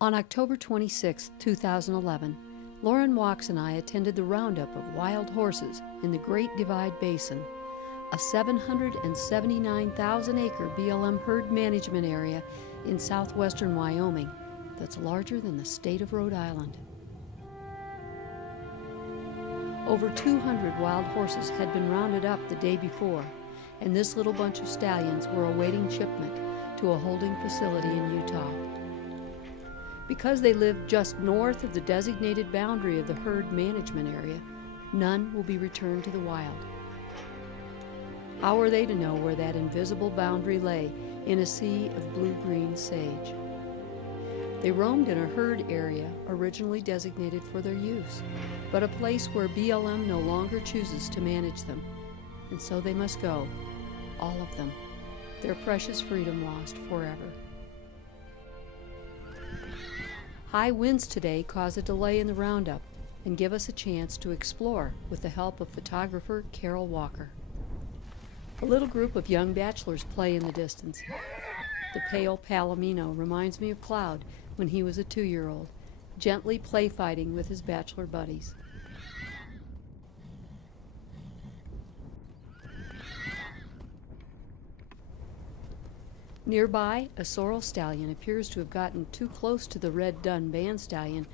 On October 26, 2011, Lauren Wachs and I attended the Roundup of wild horses in the Great Divide Basin, a 779,000-acre BLM herd management area in southwestern Wyoming that's larger than the state of Rhode Island. Over 200 wild horses had been rounded up the day before, and this little bunch of stallions were awaiting shipment to a holding facility in Utah. Because they live just north of the designated boundary of the herd management area, none will be returned to the wild. How were they to know where that invisible boundary lay in a sea of blue-green sage? They roamed in a herd area originally designated for their use, but a place where BLM no longer chooses to manage them, and so they must go, all of them, their precious freedom lost forever. High winds today cause a delay in the roundup and give us a chance to explore with the help of photographer Carol Walker. A little group of young bachelors play in the distance. The pale palomino reminds me of Cloud when he was a 2-year-old, gently play fighting with his bachelor buddies. Nearby, a sorrel stallion appears to have gotten too close to the red dun band stallion,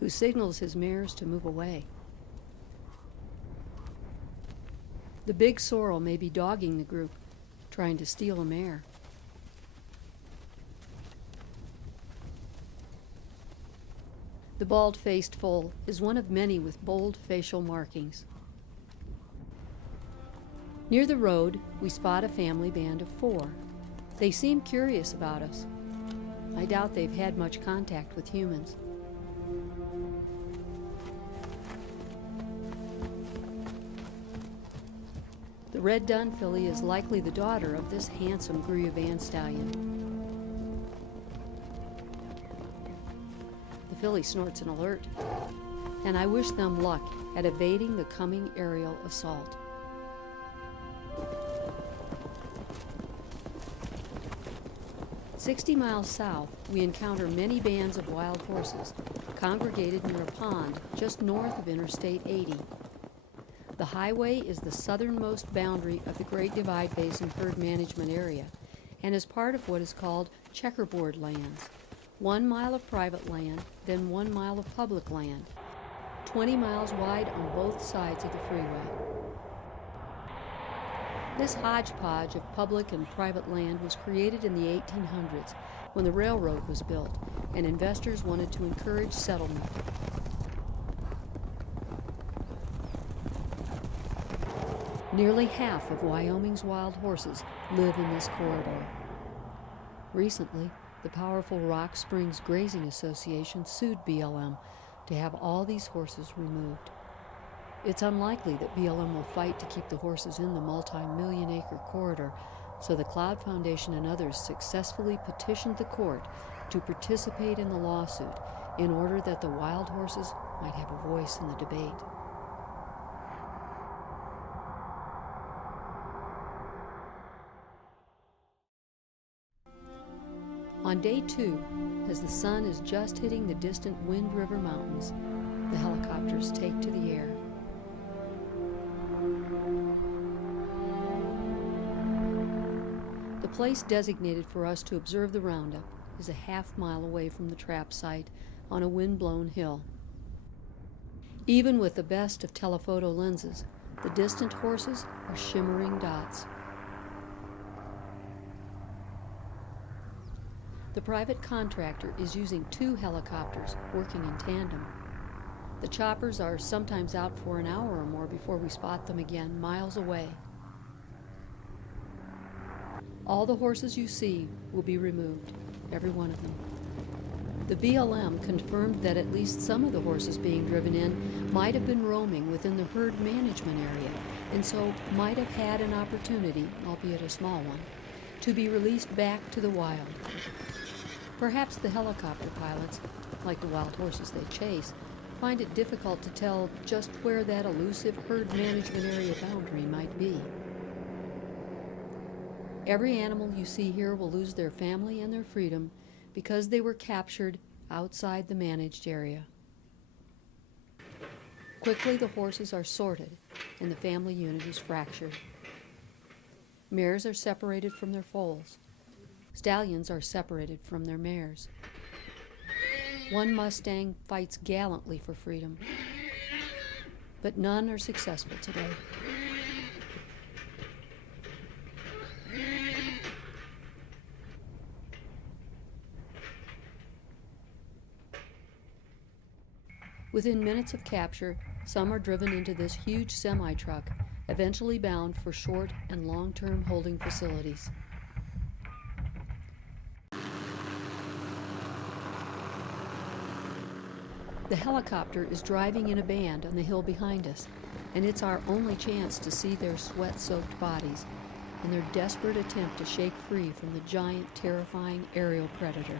who signals his mares to move away. The big sorrel may be dogging the group, trying to steal a mare. The bald-faced foal is one of many with bold facial markings. Near the road, we spot a family band of 4. They seem curious about us. I doubt they've had much contact with humans. The red dun filly is likely the daughter of this handsome Gruyere Van stallion. The filly snorts an alert, and I wish them luck at evading the coming aerial assault. "60 miles south, we encounter many bands of wild horses congregated near a pond just north of Interstate 80. The highway is the southernmost boundary of the Great Divide Basin herd management area and is part of what is called checkerboard lands, 1 mile of private land, then 1 mile of public land, 20 miles wide on both sides of the freeway. This hodgepodge of public and private land was created in the 1800s when the railroad was built and investors wanted to encourage settlement. Nearly half of Wyoming's wild horses live in this corridor. Recently, the powerful Rock Springs Grazing Association sued BLM to have all these horses removed. It's unlikely that BLM will fight to keep the horses in the multi-million-acre corridor, so the Cloud Foundation and others successfully petitioned the court to participate in the lawsuit in order that the wild horses might have a voice in the debate. On day 2, as the sun is just hitting the distant Wind River Mountains, the helicopters take to the air. The place designated for us to observe the roundup is a half-mile away from the trap site on a wind-blown hill. Even with the best of telephoto lenses, the distant horses are shimmering dots. The private contractor is using 2 helicopters working in tandem. The choppers are sometimes out for an hour or more before we spot them again miles away. All the horses you see will be removed, every one of them. The BLM confirmed that at least some of the horses being driven in might have been roaming within the herd management area, and so might have had an opportunity, albeit a small one, to be released back to the wild. Perhaps the helicopter pilots, like the wild horses they chase, find it difficult to tell just where that elusive herd management area boundary might be. Every animal you see here will lose their family and their freedom because they were captured outside the managed area. Quickly the horses are sorted and the family unit is fractured. Mares are separated from their foals. Stallions are separated from their mares. One Mustang fights gallantly for freedom, but none are successful today. Within minutes of capture, some are driven into this huge semi-truck, eventually bound for short and long-term holding facilities. The helicopter is driving in a band on the hill behind us, and it's our only chance to see their sweat-soaked bodies and their desperate attempt to shake free from the giant, terrifying aerial predator.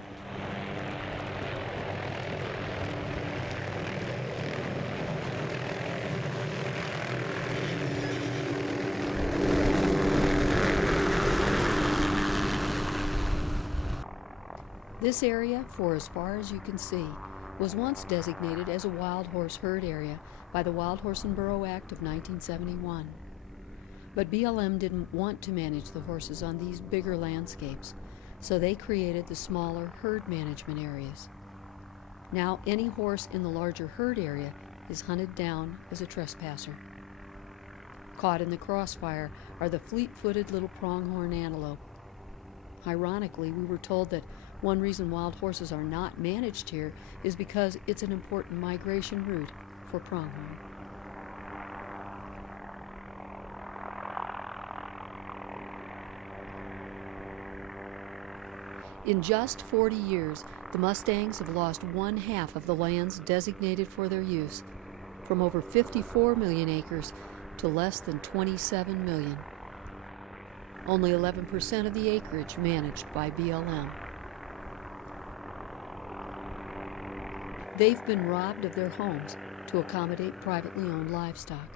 This area, for as far as you can see, was once designated as a wild horse herd area by the Wild Horse and Burro Act of 1971. But BLM didn't want to manage the horses on these bigger landscapes, so they created the smaller herd management areas. Now any horse in the larger herd area is hunted down as a trespasser. Caught in the crossfire are the fleet-footed little pronghorn antelope. Ironically, we were told that one reason wild horses are not managed here is because it's an important migration route for pronghorn. In just 40 years, the Mustangs have lost 1/2 of the lands designated for their use, from over 54 million acres to less than 27 million. Only 11% of the acreage managed by BLM. They've been robbed of their homes to accommodate privately owned livestock.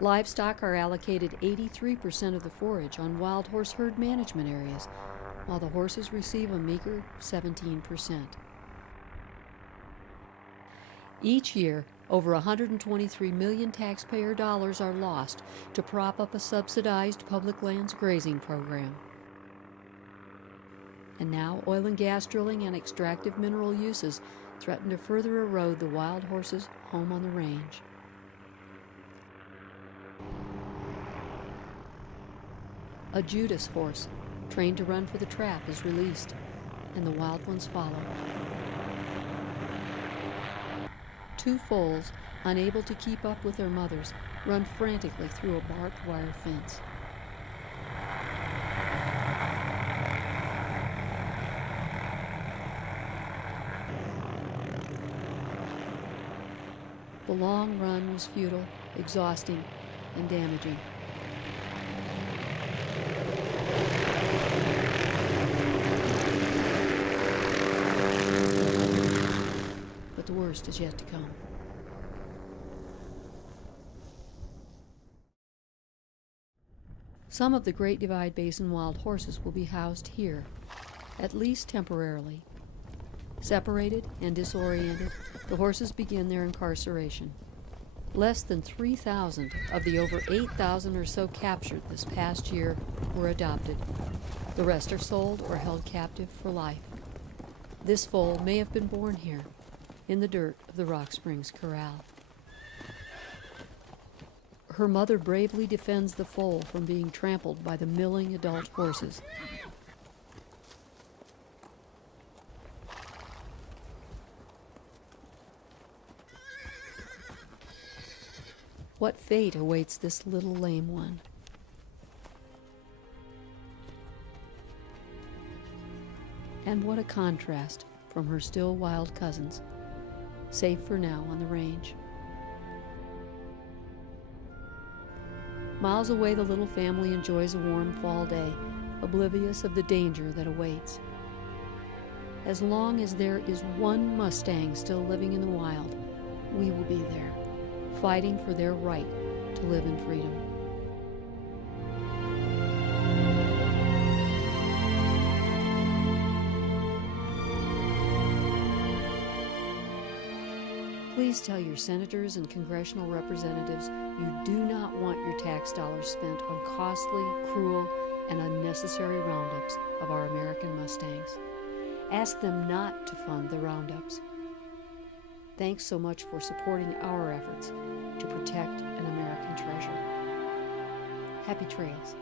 Livestock are allocated 83% of the forage on wild horse herd management areas, while the horses receive a meager 17%. Each year, over 123 million taxpayer dollars are lost to prop up a subsidized public lands grazing program. And now oil and gas drilling and extractive mineral uses threaten to further erode the wild horses' home on the range. A Judas horse, trained to run for the trap, is released, and the wild ones follow. Two foals, unable to keep up with their mothers, run frantically through a barbed wire fence. The long run was futile, exhausting, and damaging. But the worst is yet to come. Some of the Great Divide Basin wild horses will be housed here, at least temporarily. Separated and disoriented, the horses begin their incarceration. Less than 3,000 of the over 8,000 or so captured this past year were adopted. The rest are sold or held captive for life. This foal may have been born here, in the dirt of the Rock Springs Corral. Her mother bravely defends the foal from being trampled by the milling adult horses. What fate awaits this little lame one? And what a contrast from her still wild cousins, safe for now on the range. Miles away, the little family enjoys a warm fall day, oblivious of the danger that awaits. As long as there is one Mustang still living in the wild, we will be there, fighting for their right to live in freedom. Please tell your senators and congressional representatives you do not want your tax dollars spent on costly, cruel, and unnecessary roundups of our American Mustangs. Ask them not to fund the roundups. Thanks so much for supporting our efforts to protect an American treasure. Happy trails.